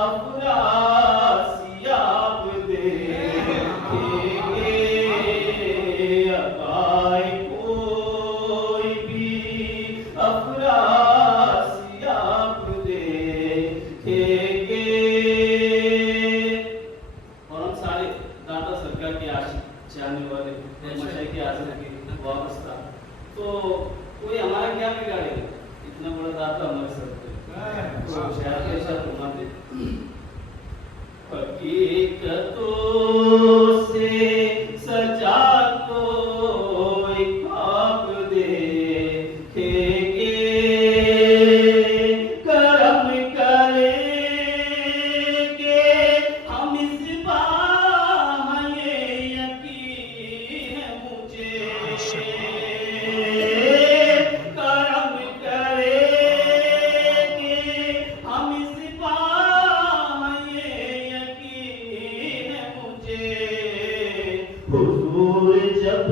अफरासियाब देखेंगे अकाई कोई भी अफरासियाब देखेंगे। और हम सारे दाता सरकार के आशिक चाहने वाले मशाई के आशिक की वाबस्ता, तो कोई हमारा क्या बिगाड़ेगा? इतना बड़ा दाता हमारे साथ तो शायद के साथ घुमाते। हकीकतों से सजा कोई ख्वाब देखेंगे, करम करेंगे हम इस बार, ये यकीन है मुझे। करम करेंगे हम इस बार, ये यकीन है मुझे। हुजूर जब